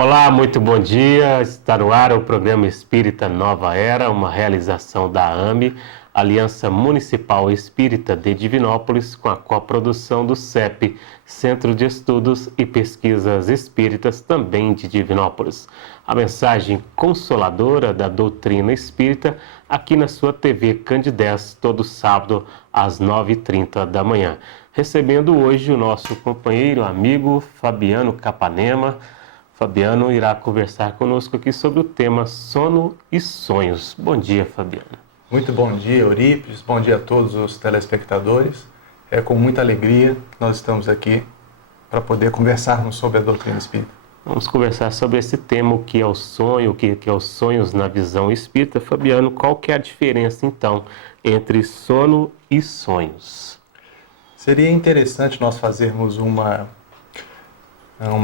Olá, muito bom dia. Está no ar o programa Espírita Nova Era, uma realização da AME, Aliança Municipal Espírita de Divinópolis, com a coprodução do CEP, Centro de Estudos e Pesquisas Espíritas, também de Divinópolis. A mensagem consoladora da doutrina espírita aqui na sua TV Candidez, todo sábado às 9h30 da manhã. Recebendo hoje o nosso companheiro, amigo Fabiano Capanema. Fabiano irá conversar conosco aqui sobre o tema sono e sonhos. Bom dia, Fabiano. Muito bom dia, Eurípides. Bom dia a todos os telespectadores. É com muita alegria que nós estamos aqui para poder conversarmos sobre a doutrina espírita. Vamos conversar sobre esse tema, o que é o sonho, o que é os sonhos na visão espírita. Fabiano, qual que é a diferença, então, entre sono e sonhos? Seria interessante nós fazermos uma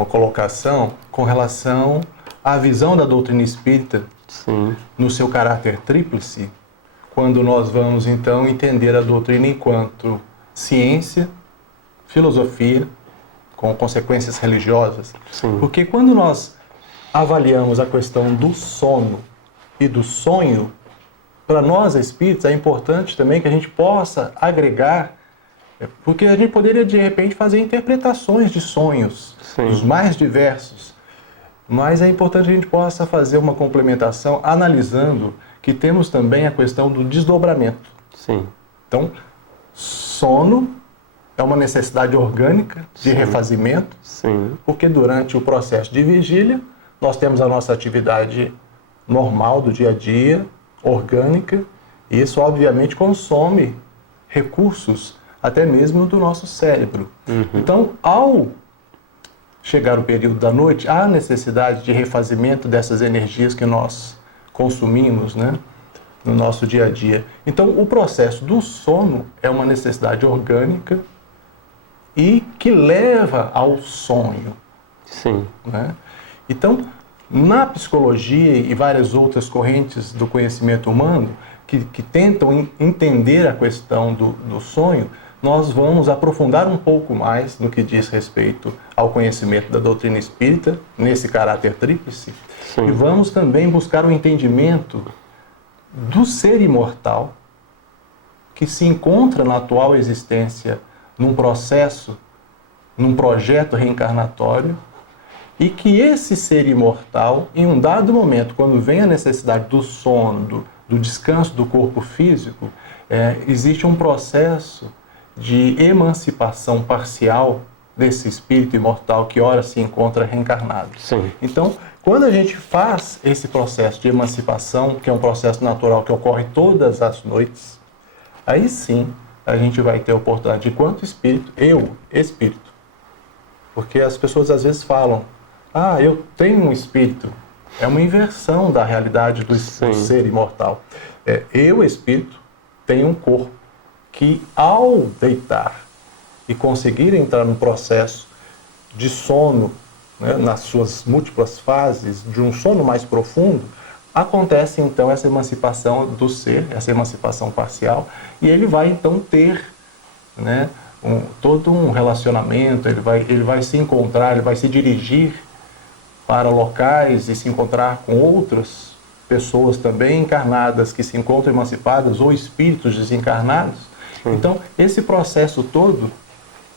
colocação com relação à visão da doutrina espírita. Sim. No seu caráter tríplice, quando nós vamos então entender a doutrina enquanto ciência, filosofia, com consequências religiosas. Sim. Porque quando nós avaliamos a questão do sono e do sonho, para nós espíritos é importante também que a gente possa agregar, porque a gente poderia de repente fazer interpretações de sonhos, Sim, os mais diversos, mas é importante que a gente possa fazer uma complementação analisando que temos também a questão do desdobramento. sim, Então, sono é uma necessidade orgânica de Sim. refazimento, sim, porque durante o processo de vigília nós temos a nossa atividade normal do dia a dia, orgânica, e isso obviamente consome recursos até mesmo do nosso cérebro. Então, ao chegar o período da noite, há necessidade de refazimento dessas energias que nós consumimos, né, no nosso dia a dia. Então, o processo do sono é uma necessidade orgânica e que leva ao sonho, sim, né? Então, na psicologia e várias outras correntes do conhecimento humano que tentam entender a questão do sonho, nós vamos aprofundar um pouco mais no que diz respeito ao conhecimento da doutrina espírita, nesse caráter tríplice, Sim. e vamos também buscar o entendimento do ser imortal que se encontra na atual existência num processo, num projeto reencarnatório, e que esse ser imortal, em um dado momento, quando vem a necessidade do sono, do descanso do corpo físico, existe um processo de emancipação parcial desse espírito imortal que ora se encontra reencarnado. sim, Então, quando a gente faz esse processo de emancipação, que é um processo natural que ocorre todas as noites, aí sim a gente vai ter a oportunidade, enquanto espírito, espírito. Porque as pessoas às vezes falam, eu tenho um espírito. É uma inversão da realidade do ser imortal. Eu, espírito, tenho um corpo que, ao deitar e conseguir entrar no processo de sono, né, nas suas múltiplas fases, de um sono mais profundo, acontece então essa emancipação do ser, essa emancipação parcial, e ele vai então ter, né, todo um relacionamento, ele vai se encontrar, ele vai se dirigir para locais e se encontrar com outras pessoas também encarnadas que se encontram emancipadas ou espíritos desencarnados. Então, esse processo todo,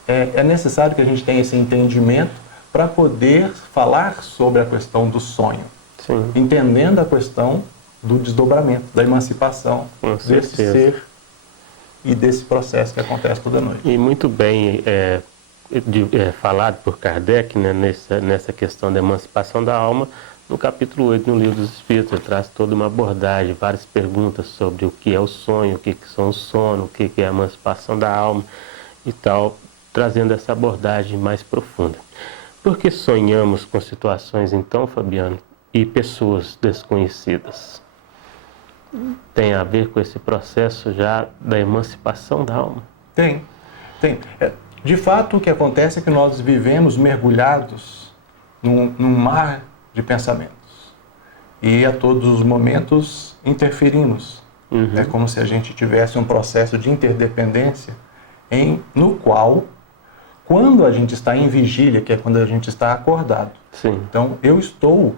é necessário que a gente tenha esse entendimento para poder falar sobre a questão do sonho, sim, entendendo a questão do desdobramento, da emancipação desse ser e desse processo que acontece toda noite. E muito bem falado por Kardec, né, nessa questão da emancipação da alma. No capítulo 8, no Livro dos Espíritos, traz toda uma abordagem, várias perguntas sobre o que é o sonho, o que são o sono, o que é a emancipação da alma e tal, trazendo essa abordagem mais profunda. Por que sonhamos com situações, então, Fabiano, e pessoas desconhecidas? Tem a ver com esse processo já da emancipação da alma? Tem. De fato, o que acontece é que nós vivemos mergulhados num mar de pensamentos. E a todos os momentos interferimos. É como se a gente tivesse um processo de interdependência no qual, quando a gente está em vigília, que é quando a gente está acordado. Sim. Então, eu estou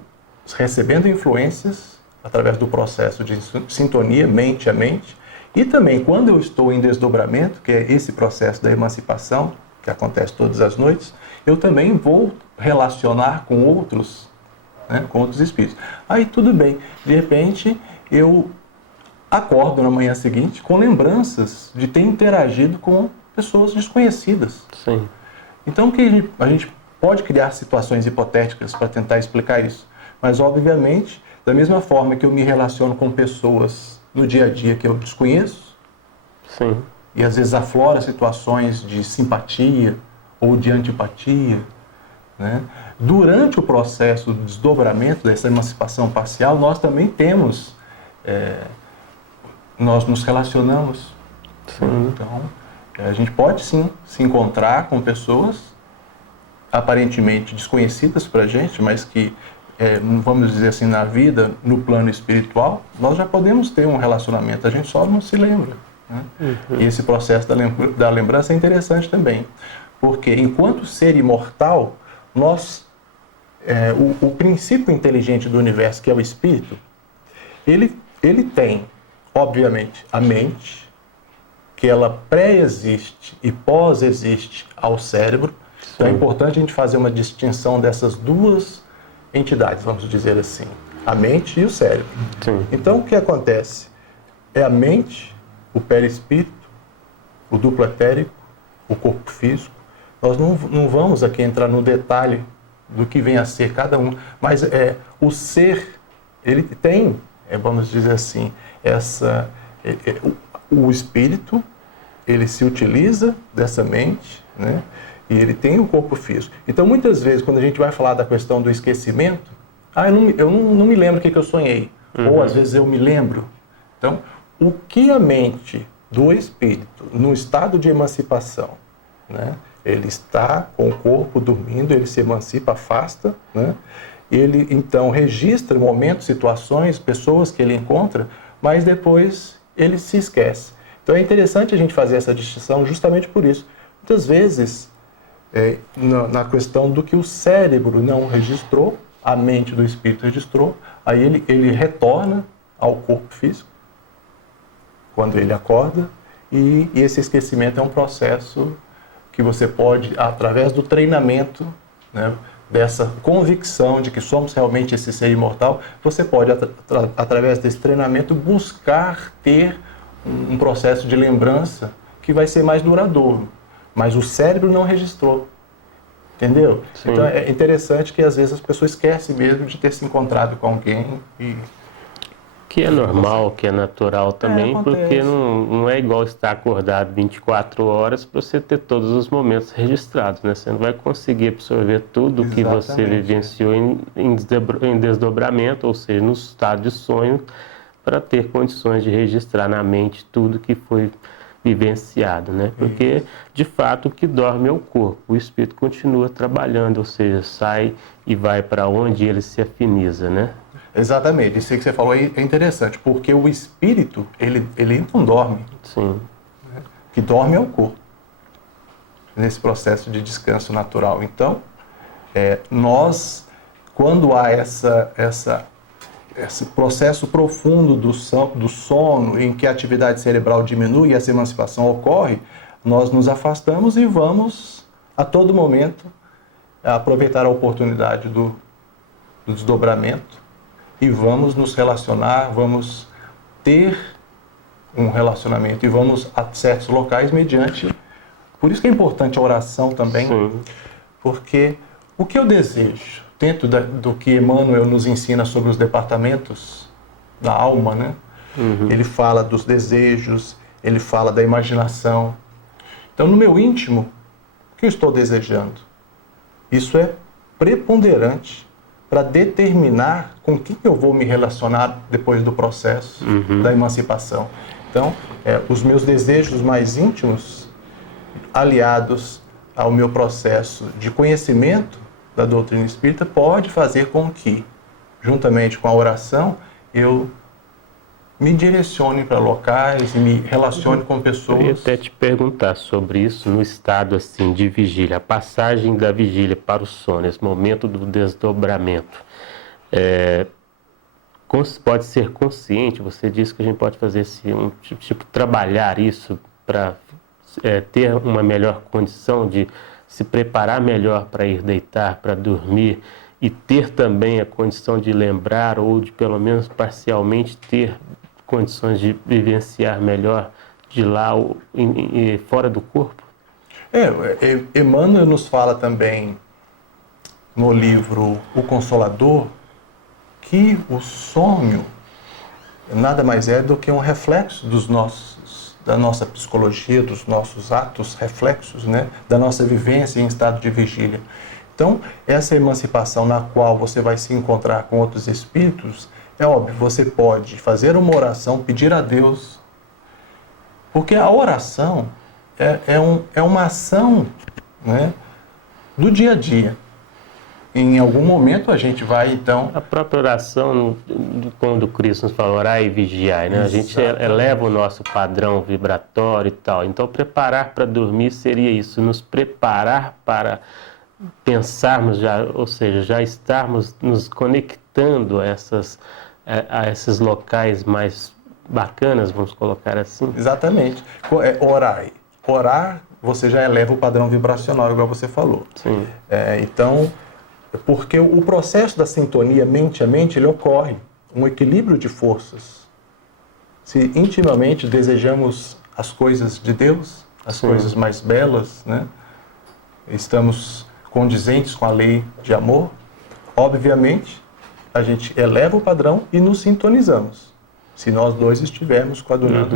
recebendo influências através do processo de sintonia, mente a mente, e também quando eu estou em desdobramento, que é esse processo da emancipação, que acontece todas as noites, eu também vou relacionar com outros, né, com outros espíritos. Aí tudo bem, de repente eu acordo na manhã seguinte com lembranças de ter interagido com pessoas desconhecidas. Sim. Então que a gente pode criar situações hipotéticas para tentar explicar isso, mas obviamente, da mesma forma que eu me relaciono com pessoas no dia a dia que eu desconheço, Sim. e às vezes aflora situações de simpatia ou de antipatia, né? Durante o processo de desdobramento dessa emancipação parcial, nós também temos, nós nos relacionamos. Sim. Então, a gente pode sim se encontrar com pessoas aparentemente desconhecidas para a gente, mas que, vamos dizer assim, na vida, no plano espiritual, nós já podemos ter um relacionamento, a gente só não se lembra. Né? E esse processo da lembrança é interessante também, porque enquanto ser imortal, nós, o princípio inteligente do universo, que é o espírito, ele tem, obviamente, a mente, que ela pré-existe e pós-existe ao cérebro. Então é importante a gente fazer uma distinção dessas duas entidades, vamos dizer assim, a mente e o cérebro. Sim. Então o que acontece? É a mente, o perispírito, o duplo etérico, o corpo físico. Nós não vamos aqui entrar no detalhe do que vem a ser cada um, mas o ser, ele tem, vamos dizer assim, o espírito, ele se utiliza dessa mente, né? E ele tem o corpo físico. Então, muitas vezes, quando a gente vai falar da questão do esquecimento, eu não me lembro o que eu sonhei. Ou, às vezes, eu me lembro. Então, o que a mente do espírito, no estado de emancipação, né? Ele está com o corpo dormindo, ele se emancipa, afasta, né? Ele, então, registra momentos, situações, pessoas que ele encontra, mas depois ele se esquece. Então, é interessante a gente fazer essa distinção justamente por isso. Muitas vezes, na questão do que o cérebro não registrou, a mente do espírito registrou, aí ele retorna ao corpo físico, quando ele acorda, e esse esquecimento é um processo que você pode, através do treinamento, né, dessa convicção de que somos realmente esse ser imortal, você pode, através desse treinamento, buscar ter um processo de lembrança que vai ser mais duradouro. Mas o cérebro não registrou, entendeu? Sim. Então é interessante que às vezes as pessoas esquecem mesmo de ter se encontrado com alguém. Que é normal, que é natural também, porque não é igual estar acordado 24 horas para você ter todos os momentos registrados, né? Você não vai conseguir absorver tudo o que você vivenciou em desdobramento, ou seja, no estado de sonho, para ter condições de registrar na mente tudo que foi vivenciado, né? Porque, de fato, o que dorme é o corpo. O espírito continua trabalhando, ou seja, sai e vai para onde ele se afiniza, né? Exatamente. Isso aí que você falou é interessante, porque o espírito, ele não dorme. Sim. Né? O que dorme é o corpo, nesse processo de descanso natural. Então, nós, quando há esse processo profundo do sono, em que a atividade cerebral diminui e essa emancipação ocorre, nós nos afastamos e vamos, a todo momento, aproveitar a oportunidade do desdobramento e vamos nos relacionar, vamos ter um relacionamento e vamos a certos locais mediante... Por isso que é importante a oração também, sim, porque o que eu desejo, dentro do que Emmanuel nos ensina sobre os departamentos da alma, né? Ele fala dos desejos, ele fala da imaginação. Então, no meu íntimo, o que eu estou desejando? Isso é preponderante para determinar com quem eu vou me relacionar depois do processo da emancipação. Então, os meus desejos mais íntimos, aliados ao meu processo de conhecimento da doutrina espírita, pode fazer com que, juntamente com a oração, eu me direcione para locais e me relacione com pessoas. Eu ia até te perguntar sobre isso no estado assim de vigília, a passagem da vigília para o sono, esse momento do desdobramento. Pode ser consciente, você disse que a gente pode fazer trabalhar isso para ter uma melhor condição de se preparar melhor para ir deitar, para dormir, e ter também a condição de lembrar ou de pelo menos parcialmente ter condições de vivenciar melhor de lá fora do corpo? Emmanuel nos fala também no livro O Consolador que o sonho nada mais é do que um reflexo da nossa psicologia, dos nossos atos reflexos, né? Da nossa vivência em estado de vigília. Então, essa emancipação na qual você vai se encontrar com outros espíritos, é óbvio, você pode fazer uma oração, pedir a Deus, porque a oração é uma ação, né, do dia a dia. Em algum momento a gente vai, então... A própria oração, quando Cristo nos fala orar e vigiar, né? A gente eleva o nosso padrão vibratório e tal. Então, preparar para dormir seria isso, nos preparar para pensarmos já, ou seja, já estarmos nos conectando a esses locais mais bacanas, vamos colocar assim. Exatamente. Orar, você já eleva o padrão vibracional, igual você falou. Sim. Então, porque o processo da sintonia mente a mente, ele ocorre, um equilíbrio de forças. Se intimamente desejamos as coisas de Deus, as coisas mais belas, né? Estamos condizentes com a lei de amor, obviamente, a gente eleva o padrão e nos sintonizamos. Se nós dois estivermos coadunando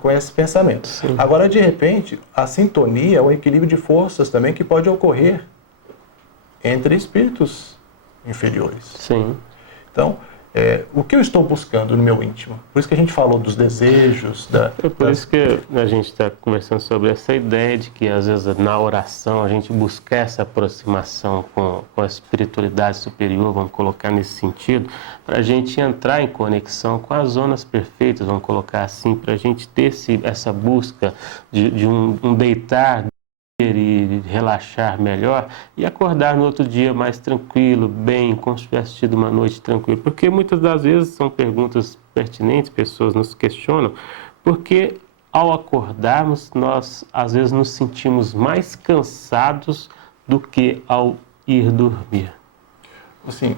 com esse pensamento. Sim. Agora, de repente, a sintonia é um equilíbrio de forças também que pode ocorrer entre espíritos inferiores. Sim. Então, o que eu estou buscando no meu íntimo? Por isso que a gente falou dos desejos. Por isso que a gente está conversando sobre essa ideia de que, às vezes, na oração, a gente busca essa aproximação com a espiritualidade superior, vamos colocar nesse sentido, para a gente entrar em conexão com as zonas perfeitas, vamos colocar assim, para a gente ter essa busca de um deitar e relaxar melhor e acordar no outro dia mais tranquilo, bem, como se tivesse tido uma noite tranquila. Porque muitas das vezes são perguntas pertinentes, pessoas nos questionam, porque ao acordarmos nós às vezes nos sentimos mais cansados do que ao ir dormir. Assim,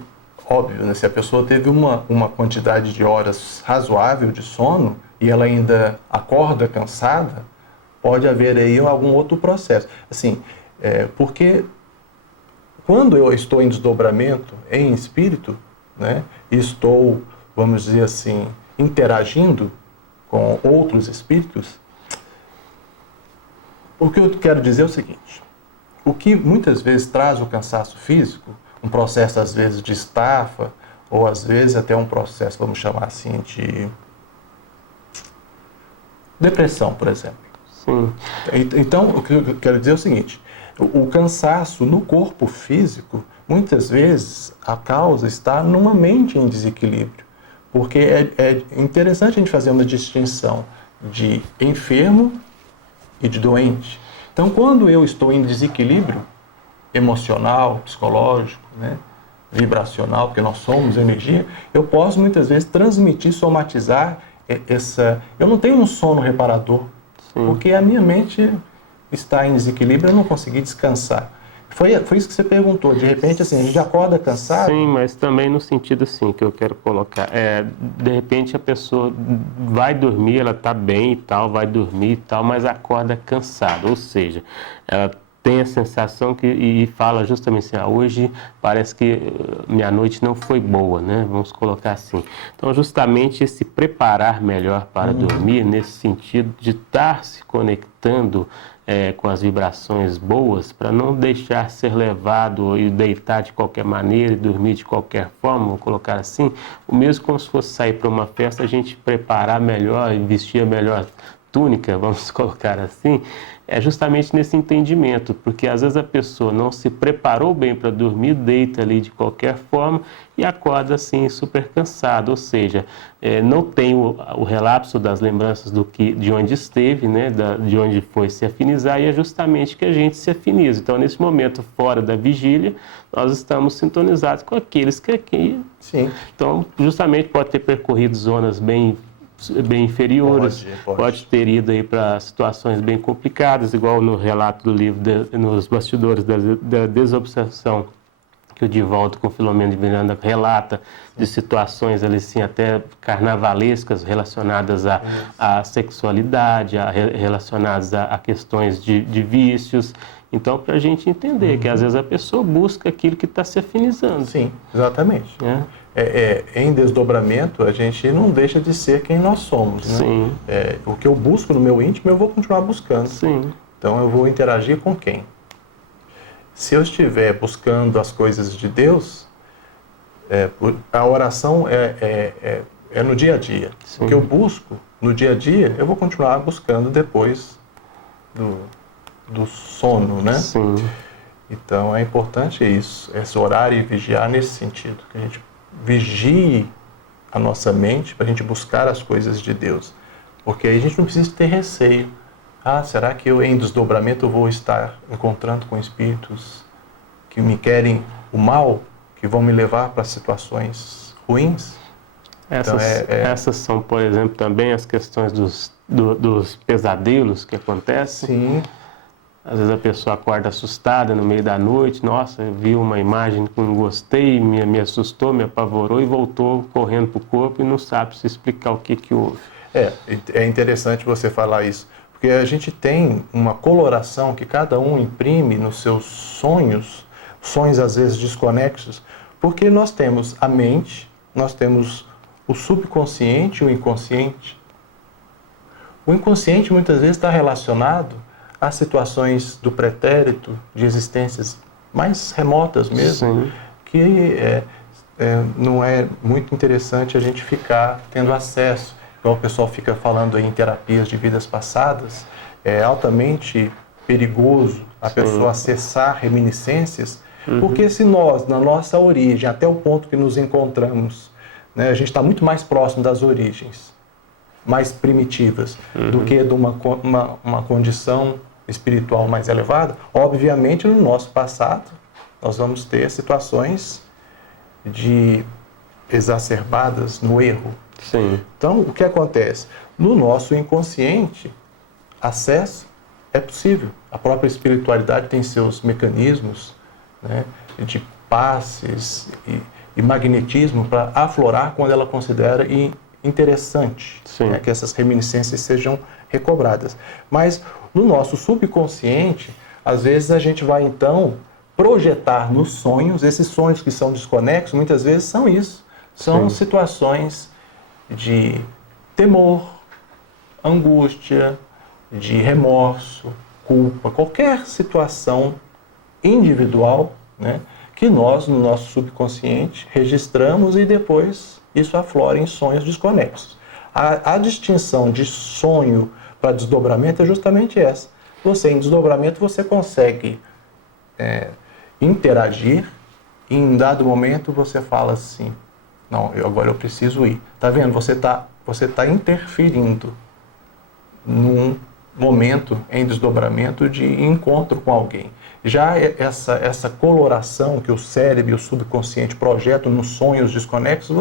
óbvio, né? Se a pessoa teve uma quantidade de horas razoável de sono e ela ainda acorda cansada, pode haver aí algum outro processo. Assim, porque quando eu estou em desdobramento, em espírito, né, e estou, vamos dizer assim, interagindo com outros espíritos, o que eu quero dizer é o seguinte: o que muitas vezes traz o cansaço físico, um processo às vezes de estafa, ou às vezes até um processo, vamos chamar assim, de depressão, por exemplo. Sim. Então, o que eu quero dizer é o seguinte: o cansaço no corpo físico, muitas vezes, a causa está numa mente em desequilíbrio. Porque é interessante a gente fazer uma distinção de enfermo e de doente. Então, quando eu estou em desequilíbrio emocional, psicológico, né, vibracional, porque nós somos energia, eu posso muitas vezes transmitir, somatizar eu não tenho um sono reparador. Sim. Porque a minha mente está em desequilíbrio, eu não consegui descansar. Foi isso que você perguntou. De repente, assim, a gente acorda cansado? Sim, mas também no sentido assim que eu quero colocar. De repente a pessoa vai dormir, ela está bem e tal, vai dormir e tal, mas acorda cansada. Ou seja, ela tem a sensação e fala justamente assim, hoje parece que minha noite não foi boa, né? Vamos colocar assim. Então, justamente esse preparar melhor para dormir, nesse sentido de estar se conectando com as vibrações boas, para não deixar ser levado e deitar de qualquer maneira e dormir de qualquer forma, vamos colocar assim, o mesmo como se fosse sair para uma festa, a gente preparar melhor e vestir melhor túnica, vamos colocar assim, é justamente nesse entendimento, porque às vezes a pessoa não se preparou bem para dormir, deita ali de qualquer forma e acorda assim super cansado, ou seja, não tem o relapso das lembranças de onde esteve, né, de onde foi se afinizar, e é justamente que a gente se afiniza. Então, nesse momento fora da vigília, nós estamos sintonizados com aqueles que aqui... Sim. Então, justamente pode ter percorrido zonas bem inferiores, pode ter ido aí para situações bem complicadas, igual no relato do livro, nos bastidores da desobsessão, que o Divaldo com Filomeno de Miranda relata, de situações ali sim até carnavalescas relacionadas à sexualidade, relacionadas a questões de vícios. Então, para a gente entender que às vezes a pessoa busca aquilo que está se afinizando. Sim, exatamente. Em desdobramento, a gente não deixa de ser quem nós somos. Né? Sim. O que eu busco no meu íntimo, eu vou continuar buscando. Sim. Então, eu vou interagir com quem? Se eu estiver buscando as coisas de Deus, a oração é no dia a dia. Sim. O que eu busco no dia a dia, eu vou continuar buscando depois do sono, né? Sim. Então, é importante isso, orar e vigiar nesse sentido, que a gente vigie a nossa mente para a gente buscar as coisas de Deus. Porque aí a gente não precisa ter receio. Será que eu, em desdobramento, eu vou estar encontrando com espíritos que me querem o mal, que vão me levar para situações ruins? Essas são, por exemplo, também as questões dos pesadelos que acontecem. Sim. Às vezes a pessoa acorda assustada no meio da noite, nossa, eu vi uma imagem que não gostei, me assustou, me apavorou e voltou correndo para o corpo e não sabe se explicar o que houve. É interessante você falar isso, porque a gente tem uma coloração que cada um imprime nos seus sonhos às vezes desconexos, porque nós temos a mente, nós temos o subconsciente e o inconsciente. O inconsciente muitas vezes está relacionado a situações do pretérito, de existências mais remotas mesmo, sim, que não é muito interessante a gente ficar tendo acesso. Igual o pessoal fica falando aí em terapias de vidas passadas, é altamente perigoso a sim, pessoa acessar reminiscências, porque se nós, na nossa origem, até o ponto que nos encontramos, né, a gente está muito mais próximo das origens, mais primitivas, do que de uma condição espiritual mais elevada. Obviamente, no nosso passado, nós vamos ter situações exacerbadas no erro. Sim. Então, o que acontece? No nosso inconsciente, acesso é possível. A própria espiritualidade tem seus mecanismos, né, de passes e magnetismo para aflorar quando ela considera interessante, né, que essas reminiscências sejam recobradas. Mas no nosso subconsciente, às vezes a gente vai então projetar nos sonhos, esses sonhos que são desconexos, muitas vezes são isso, são sim, situações de temor, angústia, de remorso, culpa, qualquer situação individual, né, que nós, no nosso subconsciente, registramos e depois isso aflora em sonhos desconexos. A distinção de sonho para desdobramento é justamente essa. Você, em desdobramento, você consegue interagir e em dado momento você fala assim, não, agora eu preciso ir. Tá vendo? Você tá interferindo num momento em desdobramento de encontro com alguém. Já essa coloração que o cérebro e o subconsciente projetam nos sonhos desconexos,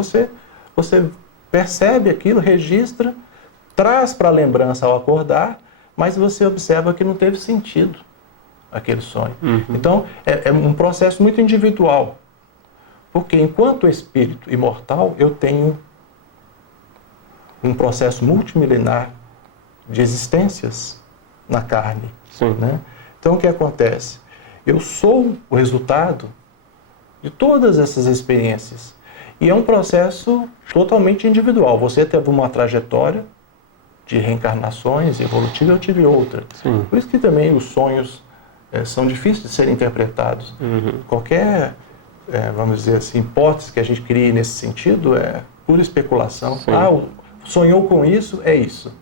você percebe aquilo, registra, traz para a lembrança ao acordar, mas você observa que não teve sentido aquele sonho. Então, é um processo muito individual. Porque enquanto espírito imortal, eu tenho um processo multimilenar de existências na carne. Né? Então, o que acontece? Eu sou o resultado de todas essas experiências. E é um processo totalmente individual. Você teve uma trajetória de reencarnações evolutiva, eu tive outra. Sim. Por isso que também os sonhos são difíceis de serem interpretados. Qualquer, vamos dizer assim, hipótese que a gente crie nesse sentido é pura especulação. sonhou com isso, é isso.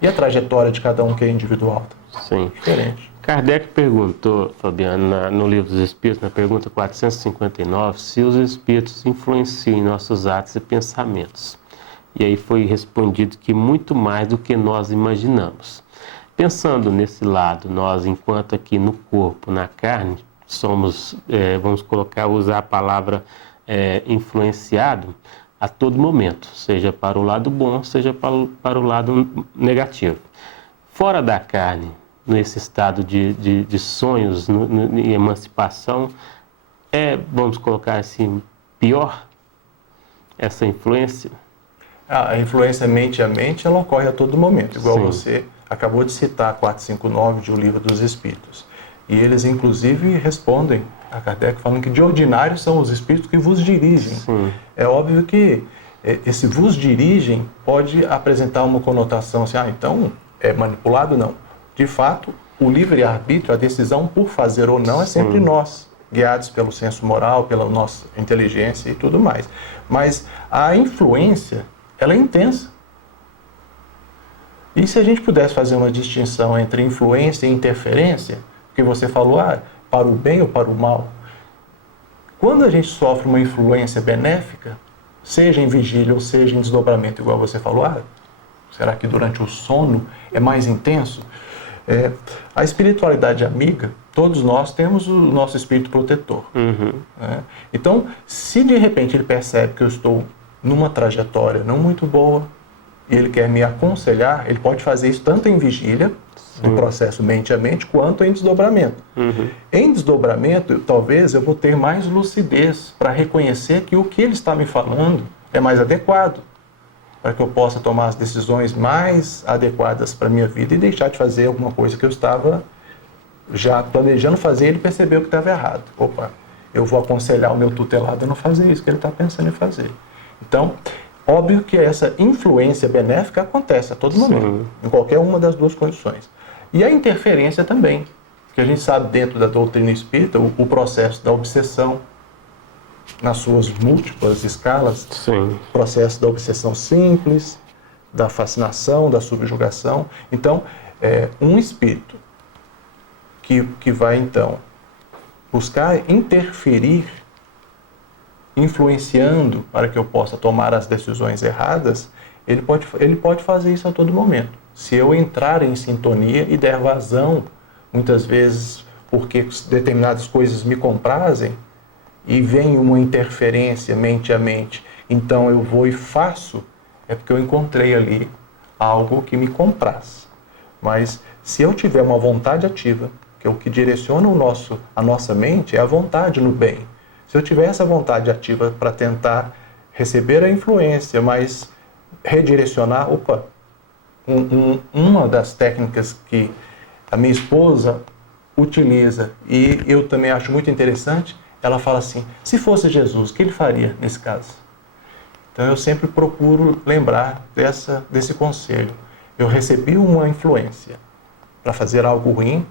E a trajetória de cada um que é individual? Sim. Diferente. Kardec perguntou, Fabiano, no Livro dos Espíritos, na pergunta 459, se os espíritos influenciam em nossos atos e pensamentos. E aí foi respondido que muito mais do que nós imaginamos. Pensando nesse lado, nós, enquanto aqui no corpo, na carne, somos, vamos usar a palavra influenciado a todo momento, seja para o lado bom, seja para o lado negativo. Fora da carne, nesse estado de sonhos e emancipação, vamos colocar assim, pior essa influência? A influência mente a mente, ela ocorre a todo momento, igual Sim. você acabou de citar 459 de O Livro dos Espíritos. E eles, inclusive, respondem a Kardec falando que de ordinário são os espíritos que vos dirigem. Sim. É óbvio que esse vos dirigem pode apresentar uma conotação assim, então é manipulado? Não. De fato, o livre-arbítrio, a decisão por fazer ou não, é sempre nós, guiados pelo senso moral, pela nossa inteligência e tudo mais. Mas a influência, ela é intensa. E se a gente pudesse fazer uma distinção entre influência e interferência, porque você falou, para o bem ou para o mal? Quando a gente sofre uma influência benéfica, seja em vigília ou seja em desdobramento, igual você falou, será que durante o sono é mais intenso? A espiritualidade amiga, todos nós temos o nosso espírito protetor. Né? Então, se de repente ele percebe que eu estou numa trajetória não muito boa e ele quer me aconselhar, ele pode fazer isso tanto em vigília, no processo mente a mente, quanto em desdobramento. Em desdobramento, talvez eu vou ter mais lucidez para reconhecer que o que ele está me falando é mais adequado, para que eu possa tomar as decisões mais adequadas para a minha vida e deixar de fazer alguma coisa que eu estava já planejando fazer e ele percebeu que estava errado. Opa, eu vou aconselhar o meu tutelado a não fazer isso que ele está pensando em fazer. Então, óbvio que essa influência benéfica acontece a todo momento, em qualquer uma das duas condições. E a interferência também, que a gente sabe dentro da doutrina espírita, o processo da obsessão, nas suas múltiplas escalas, processo da obsessão simples, da fascinação, da subjugação. Então, um espírito que vai, então, buscar interferir, influenciando para que eu possa tomar as decisões erradas, ele pode fazer isso a todo momento. Se eu entrar em sintonia e der vazão, muitas vezes porque determinadas coisas me comprazem, e vem uma interferência mente a mente, então eu vou e faço, é porque eu encontrei ali algo que me compraz. Mas se eu tiver uma vontade ativa, que é o que direciona a nossa mente, é a vontade no bem. Se eu tiver essa vontade ativa para tentar receber a influência, mas redirecionar, uma das técnicas que a minha esposa utiliza, e eu também acho muito interessante, ela fala assim, se fosse Jesus, o que ele faria nesse caso? Então eu sempre procuro lembrar desse conselho. Eu recebi uma influência para fazer algo ruim,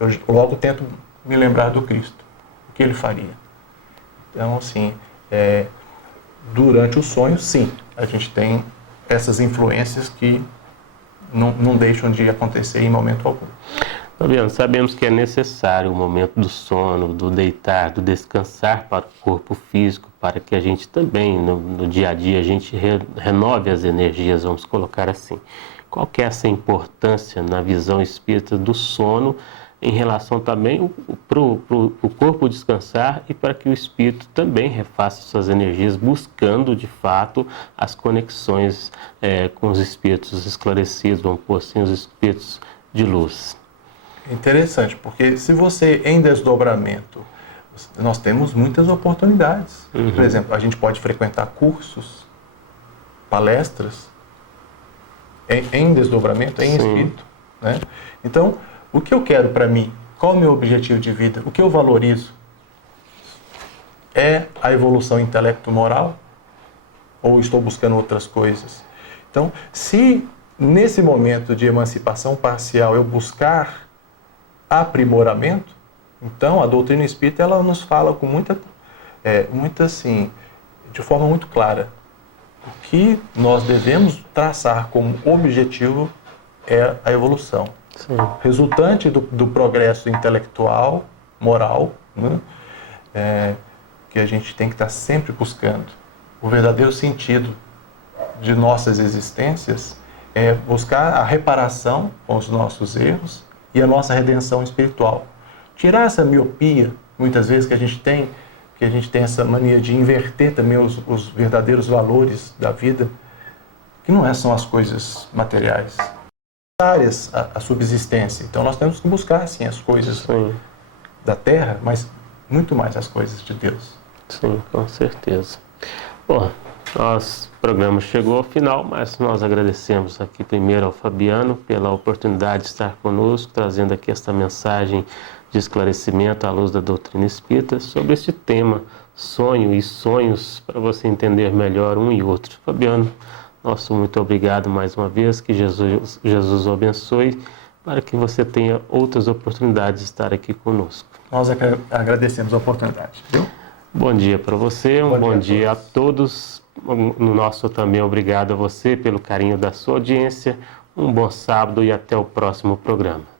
eu logo tento me lembrar do Cristo. O que ele faria? Então, assim, durante o sonho, sim, a gente tem essas influências que não deixam de acontecer em momento algum. Fabiano, sabemos que é necessário o momento do sono, do deitar, do descansar para o corpo físico, para que a gente também, no dia a dia, a gente renove as energias, vamos colocar assim. Qual que é essa importância na visão espírita do sono em relação também para o corpo descansar e para que o espírito também refaça suas energias, buscando de fato as conexões com os espíritos esclarecidos, vamos pôr assim, os espíritos de luz? Interessante, porque se você em desdobramento, nós temos muitas oportunidades. Por exemplo, a gente pode frequentar cursos, palestras em desdobramento, em espírito. Né? Então, o que eu quero para mim? Qual é o meu objetivo de vida? O que eu valorizo? É a evolução intelecto-moral? Ou estou buscando outras coisas? Então, se nesse momento de emancipação parcial eu buscar aprimoramento, então a doutrina espírita ela nos fala com muita assim, de forma muito clara, O que nós devemos traçar como objetivo é a evolução. Sim. Resultante do progresso intelectual, moral, né? Que a gente tem que estar sempre buscando. O verdadeiro sentido de nossas existências é buscar a reparação com os nossos erros e a nossa redenção espiritual. Tirar essa miopia, muitas vezes, que a gente tem essa mania de inverter também os verdadeiros valores da vida, que não são as coisas materiais. A subsistência. Então nós temos que buscar, sim, as coisas Sim. da terra, mas muito mais as coisas de Deus. Sim, com certeza. Bom, nosso programa chegou ao final, mas nós agradecemos aqui primeiro ao Fabiano pela oportunidade de estar conosco, trazendo aqui esta mensagem de esclarecimento à luz da doutrina espírita sobre este tema, sonho e sonhos, para você entender melhor um e outro. Fabiano, nosso muito obrigado mais uma vez, que Jesus o abençoe, para que você tenha outras oportunidades de estar aqui conosco. Nós agradecemos a oportunidade. Viu? Bom dia para você, bom dia a todos. No nosso também obrigado a você pelo carinho da sua audiência. Um bom sábado e até o próximo programa.